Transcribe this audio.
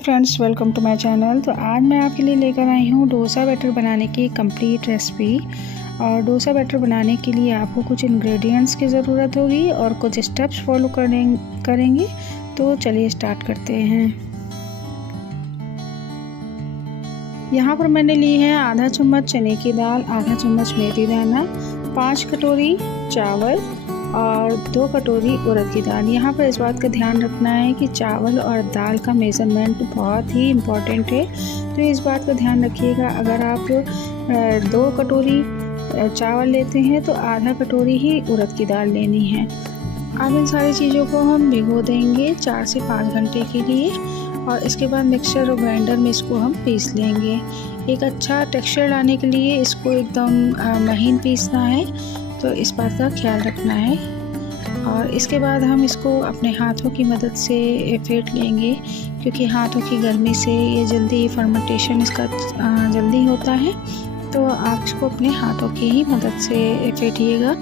Friends, welcome to my channel. तो आज मैं आपके लिए लेकर आई हूँ डोसा बैटर बनाने की कंप्लीट रेसिपी। और डोसा बैटर बनाने के लिए आपको कुछ इंग्रेडिएंट्स की ज़रूरत होगी और कुछ स्टेप्स फॉलो करेंगे। तो चलिए स्टार्ट करते हैं। यहाँ पर मैंने ली है आधा चम्मच चने की दाल, आधा चम्मच मेथी दाना, 5 कटोरी चावल और 2 कटोरी उड़द की दाल। यहाँ पर इस बात का ध्यान रखना है कि चावल और दाल का मेज़रमेंट बहुत ही इम्पॉर्टेंट है, तो इस बात का ध्यान रखिएगा। अगर आप 2 कटोरी चावल लेते हैं तो आधा कटोरी ही उड़द की दाल लेनी है। अब इन सारी चीज़ों को हम भिगो देंगे 4 से 5 घंटे के लिए, और इसके बाद मिक्सर और ग्राइंडर में इसको हम पीस लेंगे। एक अच्छा टेक्सचर लाने के लिए इसको एकदम महीन पीसना है, तो इस बात का ख्याल रखना है। और इसके बाद हम इसको अपने हाथों की मदद से फेंट लेंगे, क्योंकि हाथों की गर्मी से ये जल्दी फर्मेंटेशन इसका जल्दी होता है, तो आप इसको अपने हाथों की ही मदद से फेंटिएगा।